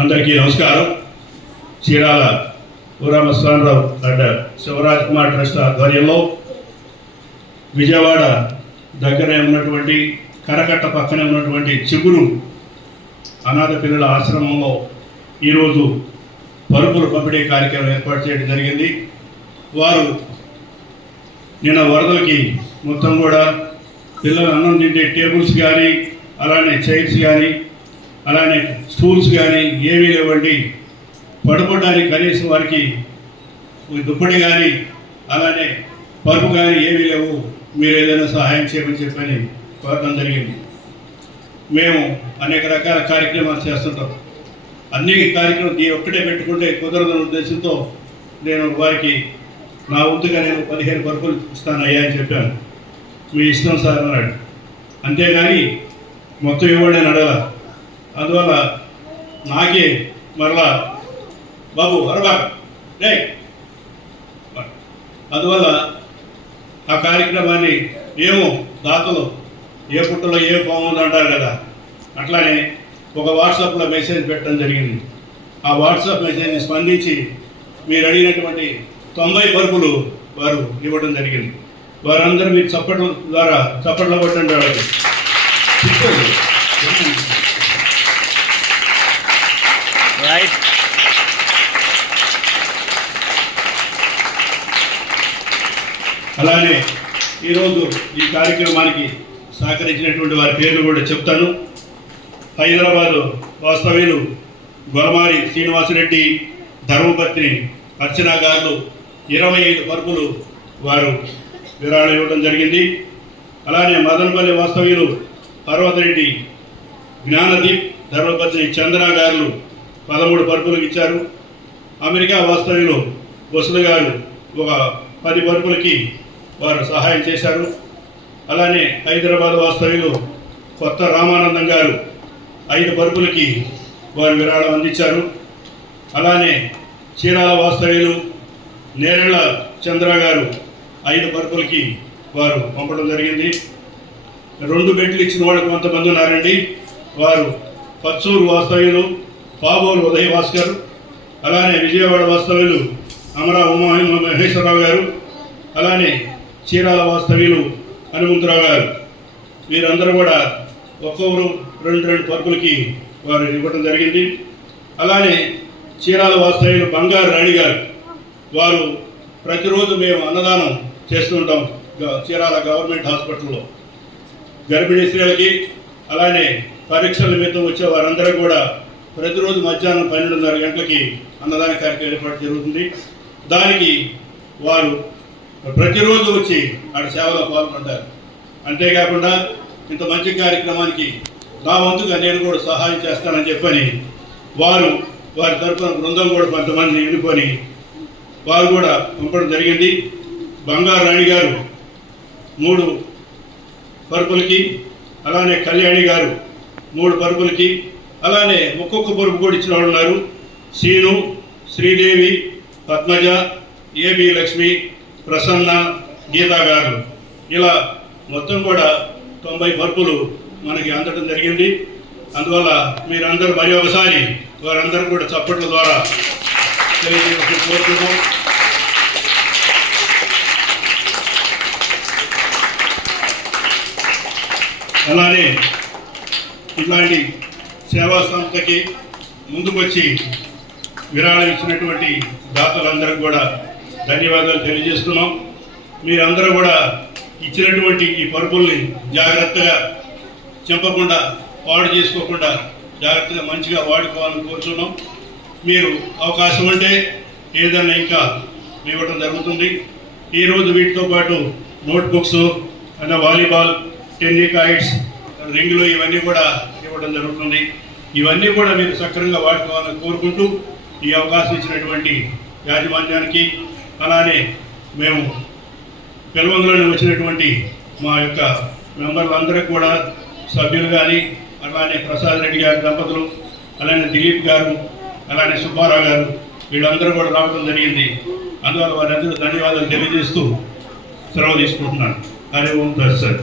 అందరికీ నమస్కారం. Chirala ఊరామస్వామిరావు and Shivraj Kumar trust ఆధ్వర్యంలో విజయవాడ దగ్గర ఉన్నటువంటి కరకట్ట పక్కనే ఉన్నటువంటి చిగురు అనాథ పిల్లల ఆశ్రమంలో ఈరోజు పరుపుల పంపిణీ కార్యక్రమం ఏర్పాటు చేయడం జరిగింది. వారు నిన్న వరదలకి మొత్తం కూడా పిల్లలు అన్నం తింటే టేబుల్స్ కానీ, అలానే చైర్స్ కానీ, అలానే స్టూల్స్ కానీ ఏమీ లేవండి. పడుకోవడానికి కనీసం వారికి దుప్పటి కానీ, అలానే పరుపు కానీ ఏమీ లేవు. మీరు ఏదైనా సహాయం చేయమని చెప్పని కోరడం జరిగింది. మేము అనేక రకాల కార్యక్రమాలు చేస్తుంటాం. అన్ని కార్యక్రమం దీని ఒక్కటే పెట్టుకుంటే కుదరదన్న ఉద్దేశంతో నేను వారికి నా వంతుగా నేను 15 పరుపులు ఇస్తాను అయ్యా అని చెప్పాను. మీ ఇష్టం సార్ అన్నాడు. అంతేగాని మొత్తం ఇవ్వండి అని అడగల. అందువల్ల నాకే మరలా బాబు అరబా డే, అందువల్ల ఆ కార్యక్రమాన్ని ఏమో దాతలు ఏ పుట్టలో ఏ బాగుంది అంటారు కదా, అట్లానే ఒక వాట్సాప్లో మెసేజ్ పెట్టడం జరిగింది. ఆ వాట్సాప్ మెసేజ్ని స్పందించి మీరు అడిగినటువంటి 90 పరుపులు వారు ఇవ్వడం జరిగింది. వారందరూ మీరు చప్పట్ల ద్వారా చప్పట్లు కొట్టండి. వాళ్ళకి రైట్. అలానే ఈరోజు ఈ కార్యక్రమానికి సహకరించినటువంటి వారి పేర్లు కూడా చెప్తాను. హైదరాబాదు వాస్తవ్యులు గొలమారి శ్రీనివాసరెడ్డి, ధర్మపత్ని అర్చనా గారు 25 పరుపులు వారు విరాళం ఇవ్వడం జరిగింది. అలానే మదనపల్లి వాస్తవ్యులు పర్వతరెడ్డి, జ్ఞానదీప్, ధర్మపత్ని చంద్ర గారు 13 పరుపులకు ఇచ్చారు. అమెరికా వాస్తవ్యులు వసులు గారు ఒక 10 పరుపులకి వారు సహాయం చేశారు. అలానే హైదరాబాద్ వాస్తవ్యులు కొత్త రామానందం గారు 5 పరుపులకి వారు విరాళం అందించారు. అలానే చీరాల వాస్తవ్యులు నేరెళ్ళ చంద్ర గారు 5 పరుపులకి వారు పంపడం జరిగింది. 2 బెడ్లు ఇచ్చిన వాళ్ళు కొంతమంది ఉన్నారండి. వారు పచ్చూరు వాస్తవ్యులు పాబోలు ఉదయ భాస్కర్, అలానే విజయవాడ వాస్తవ్యులు అమరా ఉమా మహేశ్వరరావు గారు, అలానే చీరాల వాస్తవ్యులు హనుమంతరావు గారు. వీరందరూ కూడా ఒక్కొక్కరు 2 పరుపులకి వారు ఇవ్వడం జరిగింది. అలానే చీరాల వాస్తవ్యులు బంగారు రాణి గారు, వారు ప్రతిరోజు మేము అన్నదానం చేస్తుంటాం చీరాల గవర్నమెంట్ హాస్పిటల్లో గర్భిణీ స్త్రీలకి. అలానే పరీక్షల నిమిత్తం వచ్చే వారందరూ కూడా ప్రతిరోజు మధ్యాహ్నం 12:30 గంటలకి అన్నదాన కార్యక్రమం ఏర్పాటు జరుగుతుంది. దానికి వారు ప్రతిరోజు వచ్చి అక్కడ సేవలో పాల్గొంటారు. అంతేకాకుండా ఇంత మంచి కార్యక్రమానికి నా వంతుగా నేను కూడా సహాయం చేస్తానని చెప్పని వారి తరఫున బృందం కూడా కొంతమంది ఎన్నుకొని వారు కూడా పంపడం జరిగింది. బంగారు రాణి గారు 3 పరుపులకి, అలానే కళ్యాణి గారు 3 పరుపులకి, అలానే ఒక్కొక్క పరుపు కూడా ఇచ్చిన వాళ్ళు ఉన్నారు. శ్రీను, శ్రీదేవి, పద్మజ, ఏబి లక్ష్మి, ప్రసన్న, గీతా గారు, ఇలా మొత్తం కూడా 90 పరుపులు మనకి అందడం జరిగింది. అందువల్ల మీరందరూ మరి ఒకసారి వారందరూ కూడా చప్పట్ల ద్వారా కోరుతున్నాం. అలానే ఇట్లాంటి సేవా సంస్థకి ముందుకొచ్చి విరాళం ఇచ్చినటువంటి దాతలందరికీ కూడా ధన్యవాదాలు తెలియజేస్తున్నాం. మీరందరూ కూడా ఇచ్చినటువంటి ఈ పరుపుల్ని జాగ్రత్తగా చెంపకుండా, పాడు చేసుకోకుండా జాగ్రత్తగా మంచిగా వాడుకోవాలని కోరుతున్నాం. మీరు అవకాశం ఉంటే ఏదైనా ఇంకా ఇవ్వడం జరుగుతుంది. ఈరోజు వీటితో పాటు నోట్బుక్స్, అన్న వాలీబాల్, టెన్నికాయిడ్స్, రింగులు ఇవన్నీ కూడా ఇవ్వడం జరుగుతుంది. ఇవన్నీ కూడా మీరు సక్రమంగా వాడుకోవాలని కోరుకుంటూ ఈ అవకాశం ఇచ్చినటువంటి యాజమాన్యానికి, అలానే మేము పిలవంలోనే వచ్చినటువంటి మా యొక్క మెంబర్లందరికీ కూడా, సభ్యులు కానీ, అలానే ప్రసాద్ రెడ్డి గారి దంపతులు, అలానే దిలీప్ గారు, అలానే సుబ్బారావు గారు, వీళ్ళందరూ కూడా రావడం జరిగింది. అందువల్ల వారందరూ ధన్యవాదాలు తెలియజేస్తూ సెలవు తీసుకుంటున్నాను. హరి ఓం తత్సత్.